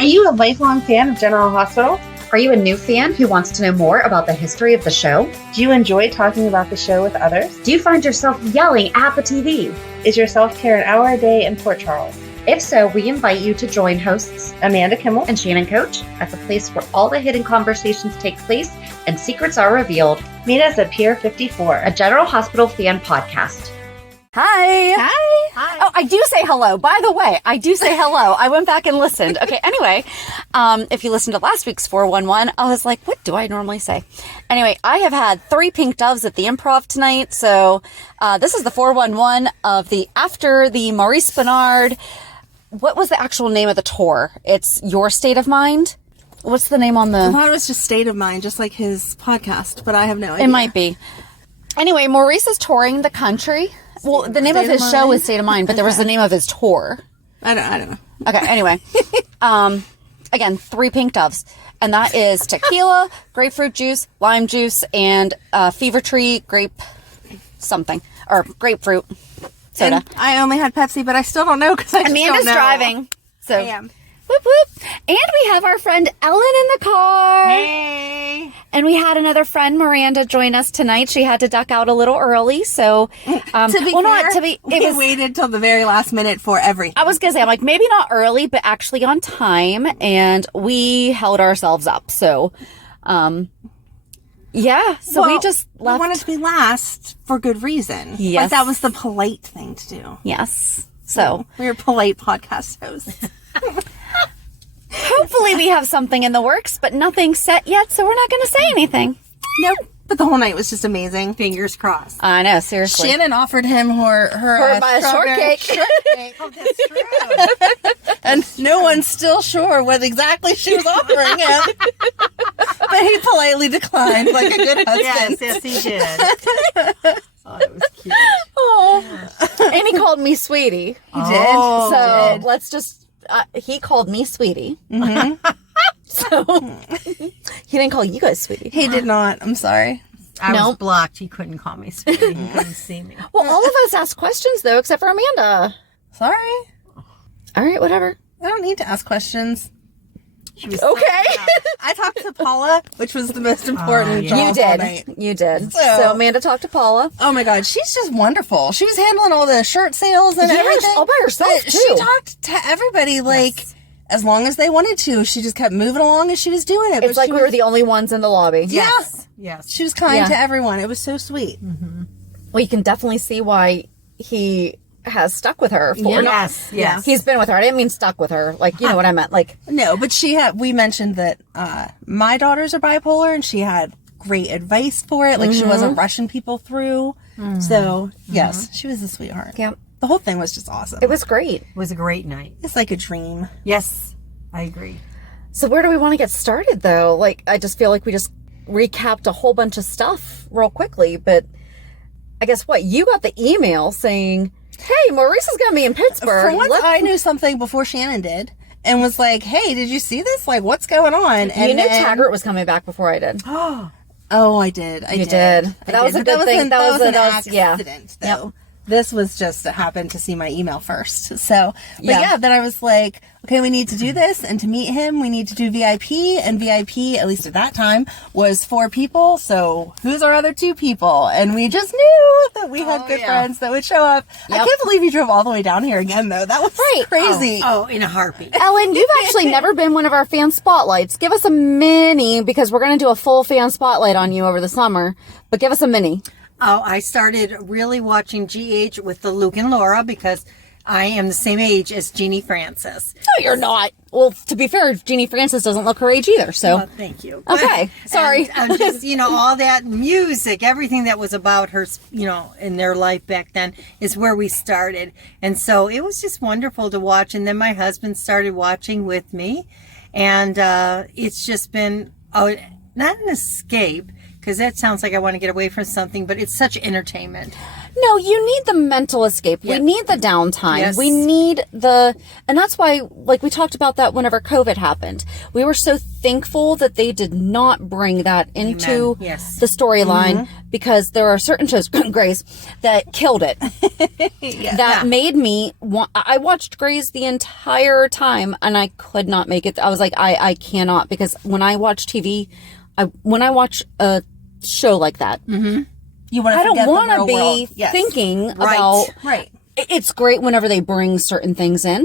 Are you a lifelong fan of General Hospital? Are you a new fan who wants to know more about the history of the show? Do you enjoy talking about the show with others? Do you find yourself yelling at the TV? Is your self-care an hour a day in Port Charles? If so, we invite you to join hosts Amanda Kimmel and Shannon Coach at the place where all the hidden conversations take place and secrets are revealed. Meet us at Pier 54, a General Hospital fan podcast. Hi. Hi. Hi. Oh, I do say hello. By the way, I do say hello. I went back and listened. Okay, anyway, if you listened to last week's 411, I was like, what do I normally say? Anyway, I have had 3 pink doves at the Improv tonight. So this is the 411 of after the Maurice Benard. What was the actual name of the tour? It's Your State of Mind? What's the name on the... I thought it was just State of Mind, just like his podcast, but I have no idea. It might be. Anyway, Maurice is touring the country. Well, the name of his show is State of Mind, but there was the name of his tour. I don't know. Okay, anyway. Again, 3 pink doves. And that is tequila, grapefruit juice, lime juice, and fever tree grape something. Or grapefruit soda. And I only had Pepsi, but I still don't know because Amanda's driving. So. I am. Whoop, whoop. And we have our friend Ellen in the car. Hey. And we had another friend, Miranda, join us tonight. She had to duck out a little early, so... we waited till the very last minute for everything. I was going to say, I'm like, maybe not early, but actually on time, and we held ourselves up, so... yeah, so we just left. We wanted to be last for good reason. Yes. Like, that was the polite thing to do. Yes. So... we were polite podcast hosts. Hopefully we have something in the works, but nothing set yet, so we're not going to say anything. Nope. But the whole night was just amazing. Fingers crossed. I know, seriously. Shannon offered him her shortcake. Oh, that's true. And no one's still sure what exactly she was offering him. But he politely declined like a good husband. Yes, he did. Oh, it was cute. Oh. And he called me sweetie. He did. So let's just... he called me sweetie. Mm-hmm. So he didn't call you guys sweetie. He did not. I'm sorry. I was blocked. He couldn't call me sweetie. He couldn't see me. Well, all of us asked questions, though, except for Amanda. Sorry. All right, whatever. I don't need to ask questions. Okay. I talked to Paula, which was the most important job You all did. night. You did. So Amanda talked to Paula. Oh my God, she's just wonderful. She was handling all the shirt sales and everything. all by herself, But too. She talked to everybody like as long as they wanted to. She just kept moving along as she was doing it. It's like we were the only ones in the lobby. Yes. Yes. She was kind to everyone. It was so sweet. Mm-hmm. Well, you can definitely see why he has stuck with her. Yes. He's been with her. I didn't mean stuck with her. Like, you know what I meant. Like, No, but we mentioned that my daughters are bipolar and she had great advice for it. Like she wasn't rushing people through. So yes, she was a sweetheart. yeah, The whole thing was just awesome. it was great. It was a great night. It's like a dream. Yes, I agree. So where do we want to get started, though? Like, I just feel like we just recapped a whole bunch of stuff real quickly. But I guess what? You got the email saying, hey, Maurice is going to be in Pittsburgh. For once, I knew something before Shannon did and was like, hey, did you see this? Like, what's going on? And you knew Taggart was coming back before I did. Oh, I did. You did. That was a good thing. That was an yeah. accident, though. This was just happened to see my email first. So, but then I was like, okay, we need to do this. And to meet him, we need to do VIP. And VIP, at least at that time, was 4 people. So who's our other 2 people? And we just knew that we had good friends that would show up. I can't believe you drove all the way down here again, though. That was crazy. Oh, in a heartbeat. Ellen, you've actually never been one of our fan spotlights. Give us a mini, because we're going to do a full fan spotlight on you over the summer. But give us a mini. Oh, I started really watching GH with the Luke and Laura because I am the same age as Jeannie Francis. No, you're not. Well, to be fair, Jeannie Francis doesn't look her age either, so. Well, thank you. Okay, sorry. And, just, all that music, everything that was about her, in their life back then is where we started. And so it was just wonderful to watch. And then my husband started watching with me. And it's just been, not an escape, because that sounds like I want to get away from something, but it's such entertainment. No, you need the mental escape. Yep. We need the downtime. Yes. We need and that's why, like, we talked about that whenever COVID happened. We were so thankful that they did not bring that into Yes. the storyline, because there are certain shows, Grace, that killed it. That made me I watched Grace the entire time and I could not make it. I was like, I cannot, because when I watch TV, when I watch a show like that, You want to I don't want to be thinking about. Right. It's great whenever they bring certain things in,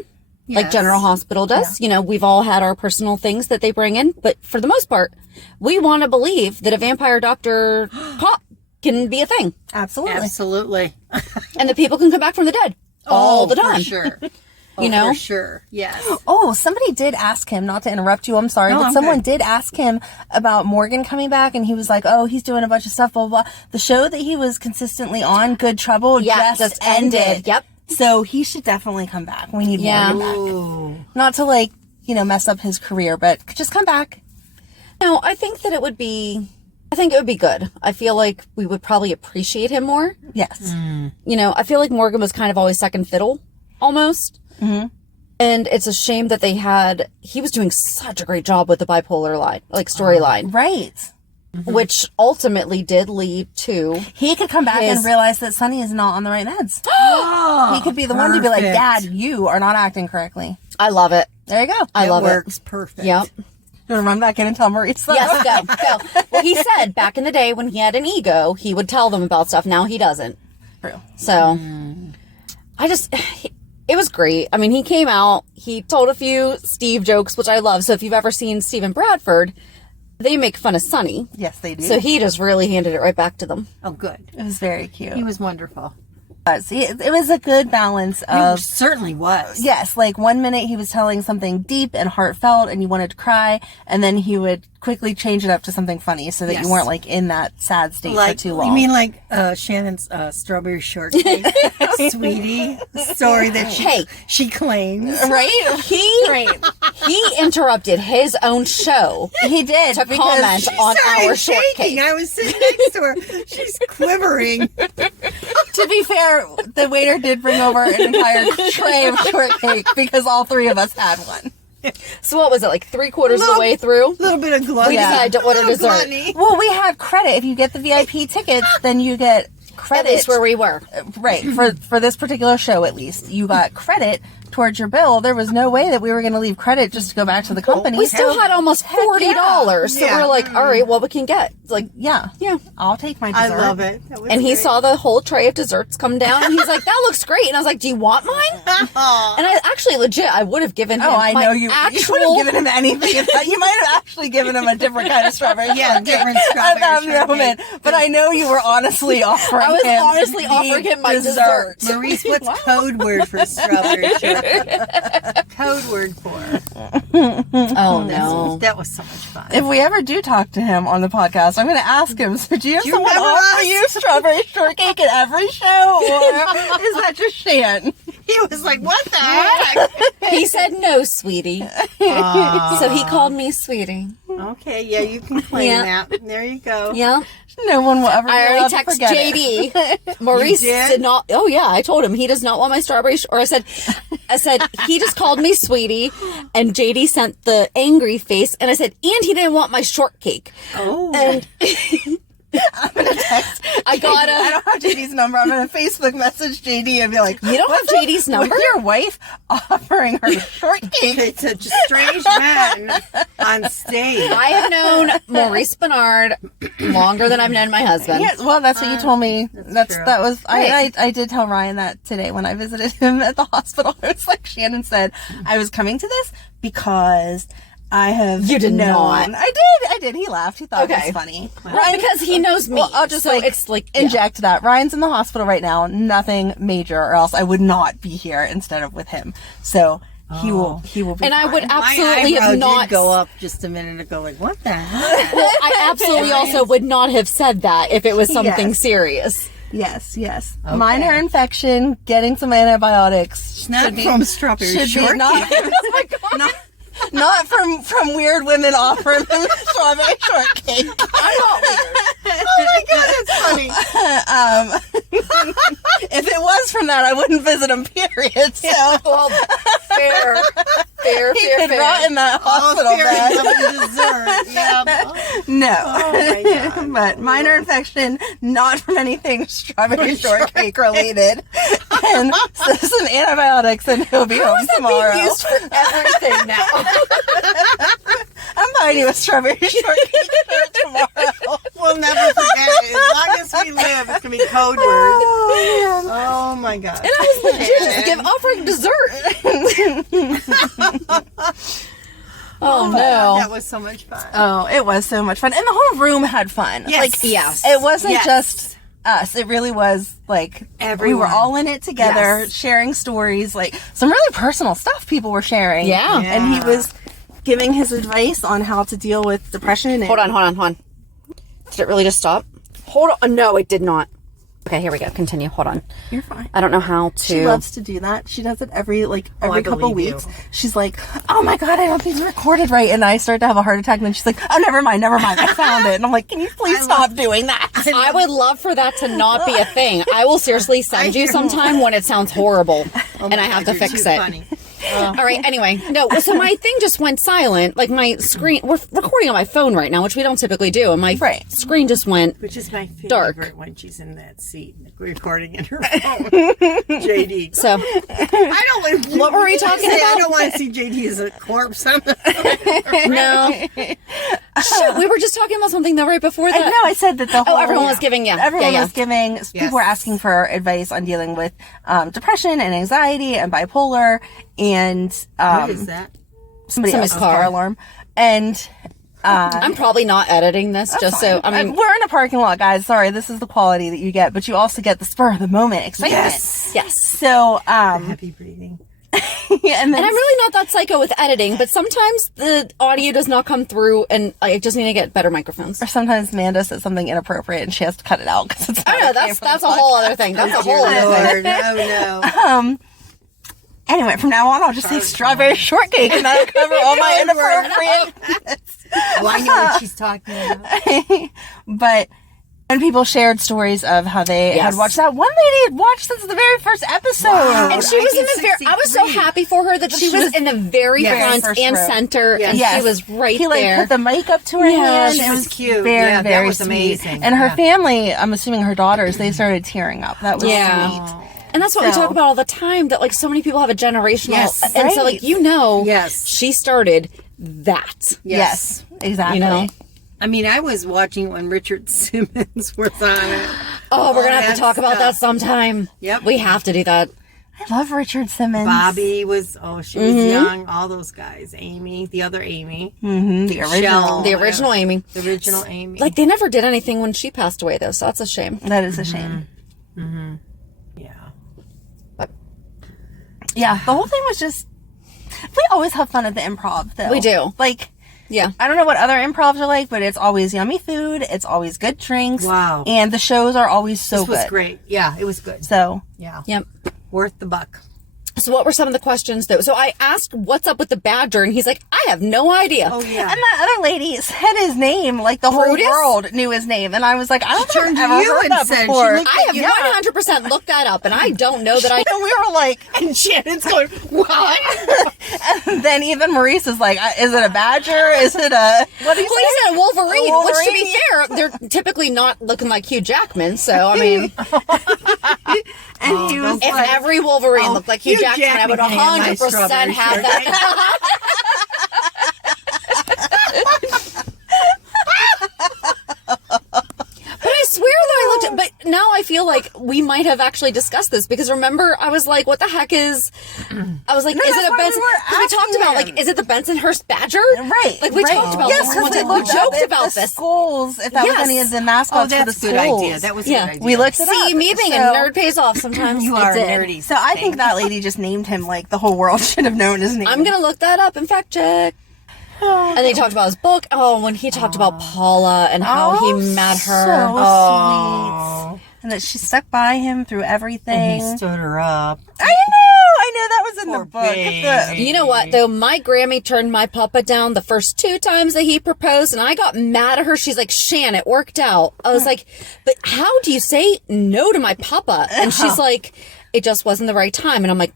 like Yes. General Hospital does. You know, we've all had our personal things that they bring in, but for the most part, we want to believe that a vampire doctor cop can be a thing, Absolutely. Absolutely. and that people can come back from the dead all the time. For sure. You know? For sure. Yes. Oh, somebody did ask him, not to interrupt you, I'm sorry, No, but I'm someone good. did ask him about Morgan coming back, and he was like, oh, he's doing a bunch of stuff, blah, blah, blah. The show that he was consistently on, Good Trouble, Yeah, just ended. Yep. So he should definitely come back. We need Yeah. Morgan back. Ooh. Not to, like, mess up his career, but just come back. No, I think that it would be good. I feel like we would probably appreciate him more. Yes. You know, I feel like Morgan was kind of always second fiddle, almost. Mm-hmm. And it's a shame that he was doing such a great job with the bipolar storyline, Right. which ultimately did lead to, He could come back His- and realize that Sonny is not on the right meds. He could be the one to be like, perfect. Dad, you are not acting correctly. I love it. There you go. I love it. Works perfect. Yep. You want to run back in and tell Maurice that? Yes, go. Well, he said back in the day when he had an ego, he would tell them about stuff. Now he doesn't. True. So, it was great. I mean, he came out, he told a few Steve jokes, which I love. So if you've ever seen Stephen Bradford, they make fun of Sonny. Yes, they do. So he just really handed it right back to them. Oh, good. It was very cute. He was wonderful. It was a good balance It of, certainly was. yes, like 1 minute he was telling something deep and heartfelt and you wanted to cry, and then he would quickly change it up to something funny so that Yes. you weren't like in that sad state Like, for too long. you mean like Shannon's strawberry shortcake, sweetie story that she claims. Right? He interrupted his own show he did to because comment on Started our shaking. shortcake. I was sitting next to her. She's quivering. to be fair, the waiter did bring over an entire tray of shortcake because all three of us had one. So what was it, like 3/4 of the way through? A little bit of gluttony. We decided to order dessert. Gluttony. Well, we had credit. If you get the VIP tickets, then you get At credit. least where we were. Right, for this particular show at least. You got credit towards your bill. There was no way that we were going to leave credit just to go back to the company. We still had almost $40. So Yeah. we're like, all right, what we can get. It's like, Yeah. yeah. I'll take my I dessert. love it. That was And he great. saw the whole tray of desserts come down, and he's like, that looks great. And I was like, do you want mine? And I actually, legit, I would have given him Oh, I my know you. actual... You would have given him anything. You might have actually given him a different kind of strawberry. Yeah, shortcake different at strawberry that shortcake. moment. But I know you were honestly offering. I was him honestly the offering him my dessert. Maurice, what's code word for strawberry shortcake? Code word for. Oh, no. That was so much fun. If we ever do talk to him on the podcast, I'm going to ask him, so do you have Do you someone remember offer us? you strawberry shortcake at every show? Or is that just Shan? He was like, what the heck? He said no, sweetie. So he called me sweetie. Okay, yeah, you can claim Yeah. that. There you go. Yeah. No one will ever be I allowed already to texted forget it. JD. Maurice You did? did not. Oh yeah, I told him he does not want my strawberry. Or I said he just called me sweetie, and JD sent the angry face, and I said, and he didn't want my shortcake. Oh. And I'm going to text. I got I a. don't have JD's number. I'm going to Facebook message JD and be like, You don't have JD's number? With your wife offering her shortcake. It's a strange man on stage. I have known Maurice Benard longer than I've known my husband. Yeah, well, that's what you told me. true. That was Right. I did tell Ryan that today when I visited him at the hospital. It was like Shannon said, I was coming to this because I have You did known. not. I did. He laughed. He thought it Okay. was funny. Well, because he knows me. Well, I'll just so like it's like inject that. Ryan's in the hospital right now. Nothing major, or else I would not be here instead of with him. So he will be. And I would fine. absolutely My eyebrow have not did go up just a minute ago. Like, what the heck? Well, I absolutely also would not have said that if it was something Yes. serious. Yes. Minor infection, getting some antibiotics. Not should be- from strawberry should be shortcake. not from weird women offering him strawberry shortcake. Oh my god, that's funny. if it was from that, I wouldn't visit him, period. So, Well, fair. he could rot in that hospital bed. Dessert. Yeah. No. Oh my God. But minor infection, not from anything strawberry shortcake related. And so some antibiotics, and he'll be home tomorrow. Used for everything now. I'm buying you a strawberry shortcake shirt tomorrow. We'll never forget it. As long as we live, it's going to be code word. Oh my God. And I was legit just offering dessert. Oh no. That was so much fun. Oh, it was so much fun. And the whole room had fun. Yes. Like, Yes. it wasn't Yes. just us. It really was like we Everyone. were all in it together, Yes. sharing stories, like some really personal stuff people were sharing. Yeah. And he was giving his advice on how to deal with depression. And Hold on. Did it really just stop? Hold on. No, it did not. Okay, here we go. Continue. Hold on. You're fine. I don't know how to. She loves to do that. She does it every couple believe weeks. you. She's like, "Oh my God, I don't think it's recorded right," and I start to have a heart attack. And then she's like, "Oh, never mind. I found it." And I'm like, "Can you please stop doing that?" I would love for that to not be a thing. I will seriously send you sometime when it sounds horrible and I have to You're fix too it. funny. All right. Anyway, no. So my thing just went silent. Like my screen. We're recording on my phone right now, which we don't typically do, and my screen just went. Which is my favorite Dark. when she's in that seat recording in her phone. JD. So I don't want. What were we talking I about? don't want to see JD as a corpse. no. Shoot, we were just talking about something though right before that. I said that the whole everyone was giving. Everyone yeah. was giving. People were asking for advice on dealing with depression and anxiety and bipolar and What is that? somebody's Somebody's car car alarm. And I'm probably not editing this, just so I mean. we're in a parking lot, guys. Sorry, this is the quality that you get, but you also get the spur of the moment excitement. Yes. So, Happy breathing. and then And I'm really not that psycho with editing, but sometimes the audio does not come through, and I just need to get better microphones. or sometimes Amanda says something inappropriate and she has to cut it out because it's. I know that's a whole other thing. That's a whole other thing. Lord, oh no. Anyway, from now on, I'll just say strawberry shortcake, and that'll cover all my inappropriate. Oh, I know what she's talking about. But and people shared stories of how they Yes. had watched that. One lady had watched since the very first episode. Wow. And she was in the very. I was so 1963. happy for her that she was in the very front first and row. center, and Yes. she was right He there. put the mic up to her hand. she It was cute. Very, Yeah, that very was sweet. amazing. And her Yeah. family, I'm assuming her daughters, they started tearing up. That was Yeah. sweet. And that's what we So- talk about all the time, that like so many people have a generational, Yes, and so like Yes. she started that. Yes, exactly. You know? I mean, I was watching when Richard Simmons was on it. Oh, we're gonna have that to talk about that stuff. sometime. Yep. We have to do that. I love Richard Simmons. Bobby was, she was young. All those guys. Amy, the other Amy. Mm-hmm, the original. Michelle. The original Amy. The original Amy. Like they never did anything when she passed away, though, so that's a shame. That is a shame. yeah. Yeah, the whole thing was just. We always have fun at the improv, though. We do. Like, Yeah. I don't know what other improvs are like, but it's always yummy food. It's always good drinks. Wow. And the shows are always so This was good. great. Yeah, it was good. So, Yeah. Yep. Worth the buck. So what were some of the questions though? So I asked, "What's up with the badger?" And he's like, "I have no idea." Oh, yeah. and that other lady said his name, like the whole Brutus? world knew his name. And I was like, I don't think turned I've to ever you heard and that said, she before. looked I have 100% looked that up, and I don't know that I. And we were like, And Shannon's going, what? and then even Maurice is like, is it a badger? Is it a, what do you Well, say? he said Wolverine, A which to Wolverine? be fair, they're typically not looking like Hugh Jackman. So I mean, And he was if like, every Wolverine looked like Hugh Jackman, I would Jackman can have my 100% strawberry have that. But I swear that I looked at, but now I feel like we might have actually discussed this because remember I was like, what the heck is, I was like, is that's it a why we Benson, were because we talked asking about him. like, is it the Bensonhurst Badger? Right. Like we right. talked about yes, this because one we time. We looked up joked if about the this. schools, if that was Yes. any of the Oh, mascots for the that's a schools. good idea. That was a Yeah. good idea. We looked it See, up. me being a So- nerd pays off sometimes. You It are did. nerdy. So I think that lady just named him like the whole world should have known his name. I'm gonna look that up and fact check. And then he talked about his book. Oh, when he talked about Paula and how he met her. So sweet. and that she stuck by him through everything. And he stood her up. I know that was in Poor the book. baby. You know what, though? My Grammy turned my papa down the first 2 times that he proposed, and I got mad at her. She's like, Shan, it worked out. I was like, but how do you say no to my papa? And she's like, it just wasn't the right time. And I'm like,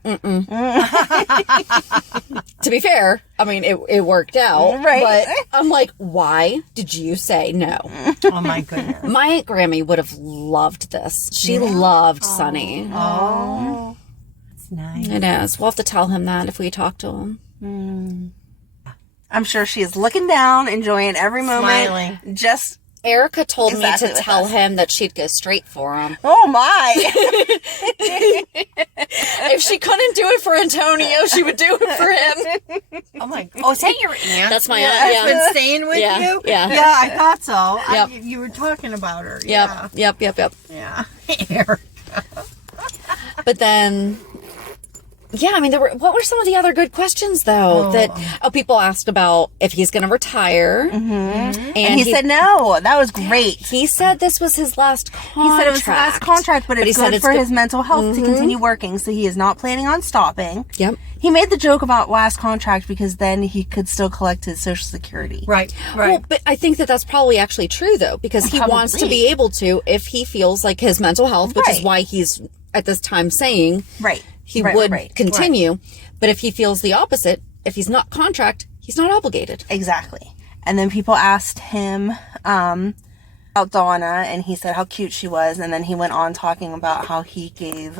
To be fair, I mean, it worked out. Right. But I'm like, why did you say no? Oh, my goodness. My Aunt Grammy would have loved this. She loved Sonny. Oh. It's nice. It is. We'll have to tell him that if we talk to him. I'm sure she is looking down, enjoying every moment. Smiling. Just, Erica told Exactly me to with tell us. him that she'd go straight for him. oh my. If she couldn't do it for Antonio, she would do it for him. Oh, my God. Oh, is that your aunt? That's my That's aunt, yeah. been staying with Yeah, you? yeah. Yeah, I thought so. Yep. You were talking about her. Yep. Yeah. Eric. But then, yeah, I mean, what were some of the other good questions, though? People asked about if he's going to retire. And he said no. That was great. He said this was his last contract. He said it was his last contract, but he it's said good it's for good- his mental health to continue working, so he is not planning on stopping. Yep. He made the joke about last contract because then he could still collect his Social Security. Right. Well, but I think that that's probably actually true, though, because he wants to be able to if he feels like his mental health, which is Right. why he's at this time saying Right. he Right, would right. continue. But if he feels the opposite, if he's not contract, he's not obligated. Exactly. And then people asked him about Donna, and he said how cute she was, and then he went on talking about how he gave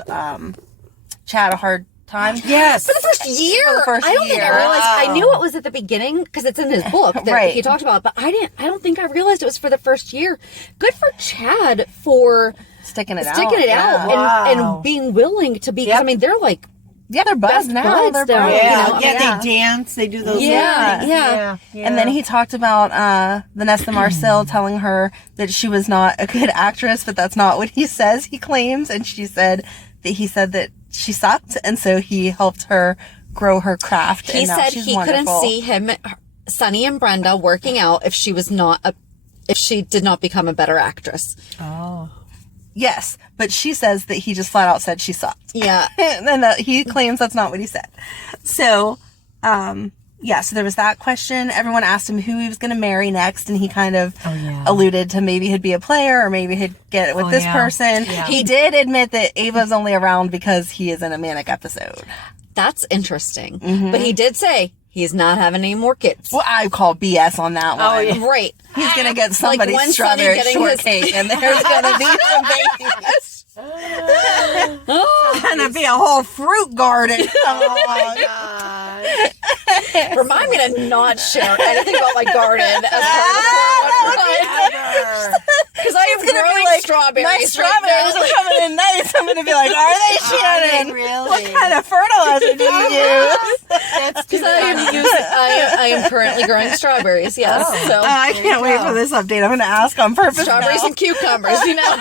Chad a hard time. Yes. For the first year. For the first I don't think I year. realized. I knew it was at the beginning because it's in his book that Right. he talked about it, but I don't think I realized it was for the first year. Good for Chad for Sticking it out. out and being willing to be. 'Cause, I mean, they're like, Yeah, they're buds now. buds They're now. buds. Yeah, You know, they dance. They do those. Yeah, things. yeah. And then he talked about Vanessa Marcel telling her that she was not a good actress, but that's not what he says, he claims. And she said that he said that she sucked, and so he helped her grow her craft. he and now said she's he wonderful. couldn't see him, Sonny and Brenda working out if she was not if she did not become a better actress. Yes, but she says that he just flat out said she sucked. Yeah. And that he claims that's not what he said. So, yeah, so there was that question. Everyone asked him who he was going to marry next, and he kind of alluded to maybe he'd be a player or maybe he'd get it with this person. Yeah. He did admit that Ava's only around because he is in a manic episode. That's interesting. But he did say he's not having any more kids. Well, I call BS on that one. Right. He's going to get somebody's when's Sonny strawberry getting shortcake, and there's going to be some babies. Oh, Going to be a whole fruit garden. remind me to not share anything about my garden as part of the because I am growing strawberries. My strawberries are coming in nice. I'm going to be like, are they, Shannon? really? What kind of fertilizer do you use? That's too Because I am currently growing strawberries. Yes, so I can't wait for this update. I'm going to ask on purpose. strawberries now. and cucumbers. You know.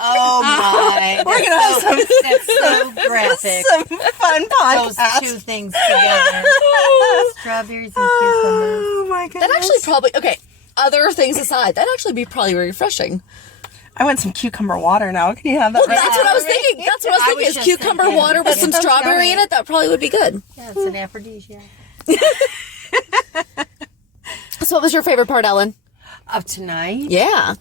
Oh my! We're going to have some That's so graphic. some fun Those podcasts. two things together. Strawberries and cucumbers. Oh my goodness. That actually probably okay. Other things aside, that'd actually be probably refreshing. I want some cucumber water now. Can you have that? Well, right that's now? what I was thinking. That's what I was I thinking. was Is just cucumber thinking. water with some That sounds strawberry in yummy. it? That probably would be good. Yeah, it's an aphrodisiac. So, what was your favorite part, Ellen? Of tonight. Yeah.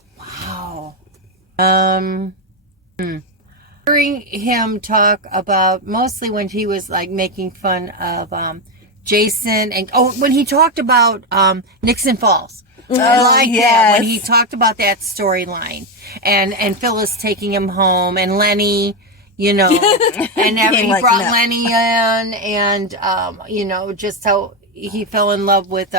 Hearing him talk about mostly when he was like making fun of Jason and when he talked about Nixon Falls. I like that yes. when he talked about that storyline and Phyllis taking him home and Lenny, you know, and he like, brought no. Lenny in and you know, just how he fell in love with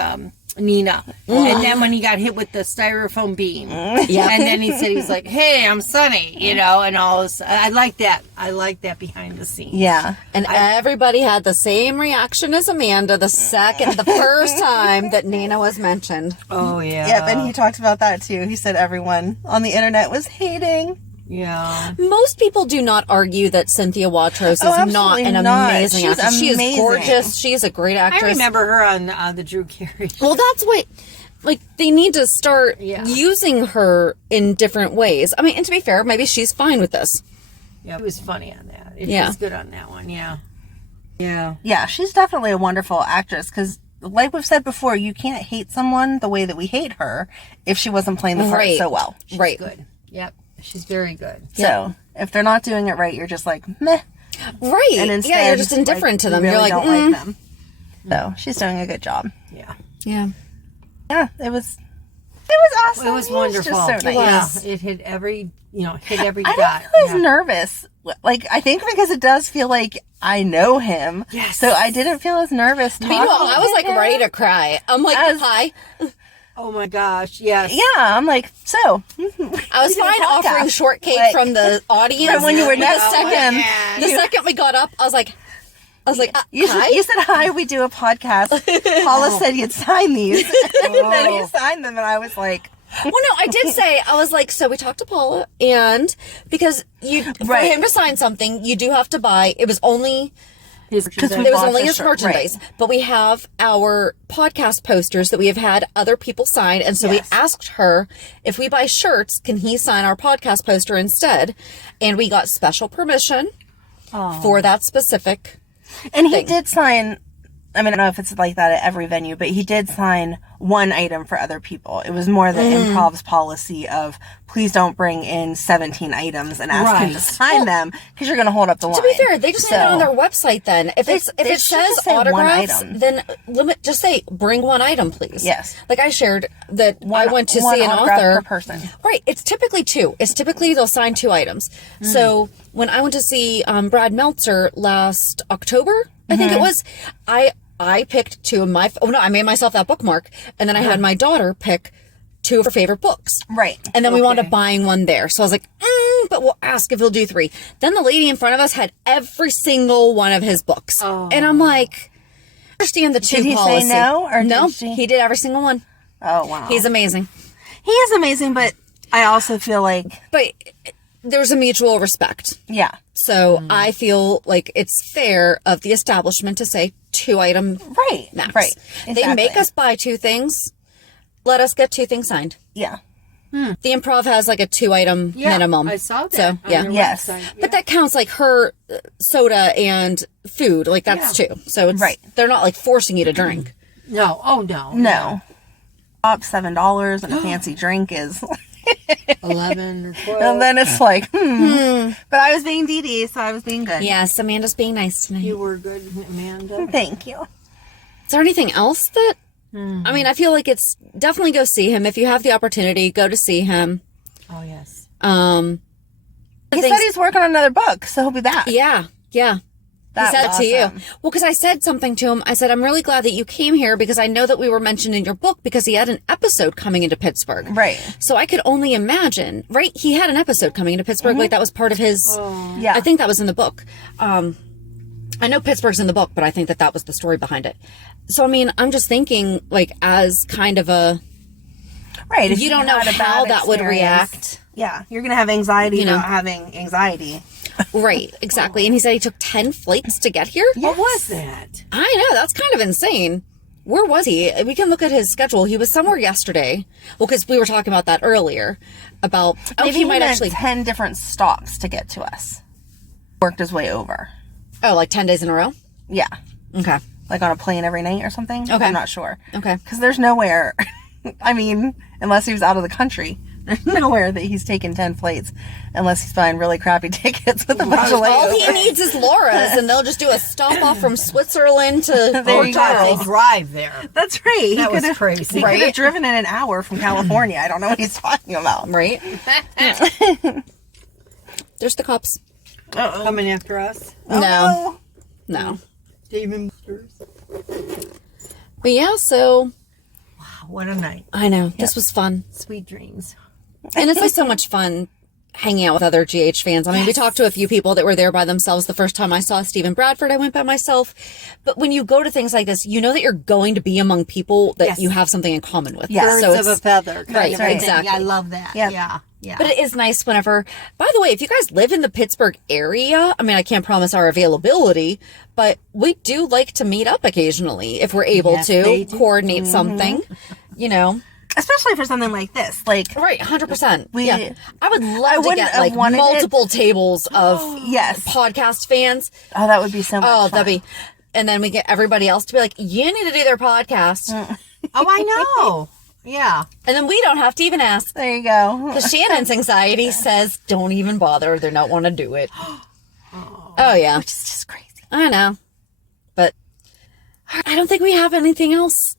Nina. And then when he got hit with the styrofoam beam. Yeah. And then he said, he was like, hey, I'm Sonny, you know, and all this. I like that. I like that behind the scenes. Yeah. And everybody had the same reaction as Amanda the first time that Nina was mentioned. Oh, yeah. Yep, and he talked about that too. He said everyone on the internet was hating. Yeah. Most people do not argue that Cynthia Watros is not absolutely an not. amazing She's actress. She is amazing. gorgeous. She is a great actress. I remember her on the Drew Carey. Well, that's what like, they need to start using her in different ways. I mean, and to be fair, maybe she's fine with this. Yeah, it was funny on that. It Yeah. was good on that one. Yeah. Yeah. Yeah, she's definitely a wonderful actress because, like we've said before, you can't hate someone the way that we hate her if she wasn't playing the part Right. so well. Right. Good. Yep. She's very good. So if they're not doing it right, you're just like, meh. Right. And instead, yeah, you're just indifferent to them. You really You're like, don't like them. So she's doing a good job. Yeah. Yeah. Yeah, it was awesome. It was wonderful. just so nice. Yeah. It hit every, hit every I dot. don't feel as nervous. Like, I think because it does feel like I know him. Yes. So I didn't feel as nervous talking. Meanwhile, I was like to him. ready to cry. I'm like, hi. Oh my gosh. Yes. Yeah, I'm like, so. I was fine offering shortcake from the audience. From when you were next to second, him. the second we got up, I was like, You hi? said, hi, we do a podcast. Paula said you'd sign these. And then you signed them, and I was like, Well, no, I did say, I was like, so we talked to Paula, and because for Right. him to sign something, you do have to buy, it was only, because it was only his merchandise, but we have our podcast posters that we have had other people sign, and so we asked her, if we buy shirts, can he sign our podcast poster instead? And we got special permission for that specific And he thing. did sign, I mean, I don't know if it's like that at every venue, but he did sign one item for other people. It was more the Improv's policy of, please don't bring in 17 items and ask him to sign them, because you're going to hold up the line. To be fair, they just need it on their website then. If it should says just say one autographs, item. then just say, bring one item, please. Yes. Like I shared that I went to one see an autograph author. per person. Right. It's typically 2. It's typically they'll sign 2 items. So when I went to see Brad Meltzer last October, I think it was, I picked 2 of my, I made myself that bookmark, and then I had my daughter pick 2 of her favorite books. Right. And then we wound up buying one there. So I was like, but we'll ask if he'll do 3. Then the lady in front of us had every single one of his books. And I'm like, I understand the 2 Did he policy. say no, or no, did she? he did every single one. Oh, wow. He's amazing. He is amazing, but I also feel like, But there's a mutual respect. yeah. So I feel like it's fair of the establishment to say 2 item Right. max. Right. They Exactly. make us buy 2 things. Let us get 2 things signed. Yeah. The Improv has like a 2 item minimum. I saw that. So on yeah. their Yes. website. But that counts like her soda and food. Like that's 2. So it's Right. they're not like forcing you to drink. No. Oh, no. No. Top $7 and a fancy drink is, 11 or 12. and then it's like, But I was being DD, so I was being good. Yes, Amanda's being nice tonight. You were good, Amanda. Thank you. Is there anything else that I mean, I feel like it's definitely go see him. If you have the opportunity, go to see him. Oh, yes. He said he's working on another book, so he'll be back. Yeah. He That said was to you. awesome. Well, because I said something to him. I said, I'm really glad that you came here because I know that we were mentioned in your book because he had an episode coming into Pittsburgh. Right. So I could only imagine, right? He had an episode coming into Pittsburgh. Like that was part of his, Yeah. I think that was in the book. I know Pittsburgh's in the book, but I think that was the story behind it. So, I mean, I'm just thinking like as kind of a, Right. If you don't know had a how bad that would experience, react. Yeah. You're going to have anxiety know. about having anxiety. Right, exactly. And he said he took 10 flights to get here. What was that? I know, that's kind of insane. Where was he? We can look at his schedule. He was somewhere yesterday. Well, because we were talking about that earlier. About, Maybe he might meant actually, 10 different stops to get to us. Worked his way over. like 10 days in a row? Yeah. Okay. Like on a plane every night or something. Okay. I'm not sure. Okay. Because there's nowhere, I mean, unless he was out of the country, there's nowhere that he's taken 10 flights unless he's buying really crappy tickets with a bunch of All he layovers. needs is Laura's, and they'll just do a stop off from Switzerland to There you They go. drive there. That's right. He That was could've- crazy. He could have driven in an hour from California. I don't know what he's talking about. Right? There's the cops. Coming after us. No. No. Demon Busters. But yeah, so What a night. I know. This was fun. Sweet dreams. And it's like so much fun hanging out with other GH fans. I mean, we talked to a few people that were there by themselves. The first time I saw Stephen Bradford, I went by myself. But when you go to things like this, you know that you're going to be among people that Yes. you have something in common with. Yes. So Birds of it's, a feather. kind Right, of thing. exactly. I love that. Yep. Yeah. Yeah. but it is nice whenever, by the way, if you guys live in the Pittsburgh area, I mean, I can't promise our availability, but we do like to meet up occasionally if we're able Yes, to they do. coordinate something, you know. especially for something like this. Like, Right, 100%. We- Yeah. I would love to wouldn't get have like wanted multiple tables of yes. podcast fans. Oh, that would be so much Oh, fun. that'd be, and then we get everybody else to be like, you need to do their podcast. Oh, I know. Yeah. And then we don't have to even ask. There you go. Because Shannon's anxiety says, don't even bother. They don't want to do it. Oh, yeah. Which is just crazy. I know. But I don't think we have anything else.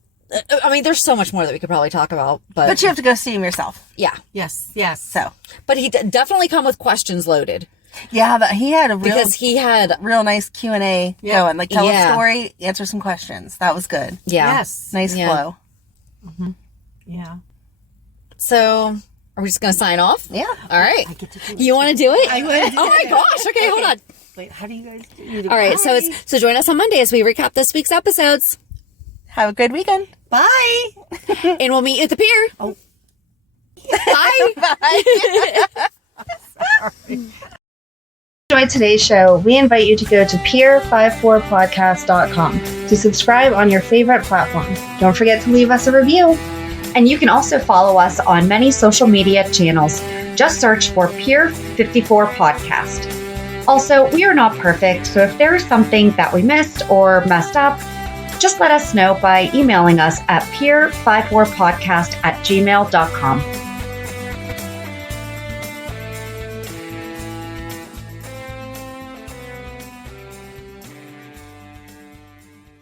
I mean, there's so much more that we could probably talk about. But you have to go see him yourself. Yeah. Yes. Yes. So, But he definitely come with questions loaded. yeah, but he had a real, Because he had, real nice Q&A going. Like, tell Yeah. a story, answer some questions. That was good. yeah. Yes. Nice Yeah. flow. Yeah. So, are we just going to sign off? Yeah. All right. I get to do it. You want to do it? I would. Oh my gosh. Okay, hold on. Wait, how do you guys do? All right. So join us on Monday as we recap this week's episodes. Have a good weekend. Bye. And we'll meet you at the pier. Oh. Bye. Enjoyed today's show, we invite you to go to peer54podcast.com to subscribe on your favorite platform. Don't forget to leave us a review. And you can also follow us on many social media channels. Just search for Peer 54 Podcast. Also, we are not perfect, so if there is something that we missed or messed up, just let us know by emailing us at peer54podcast@gmail.com.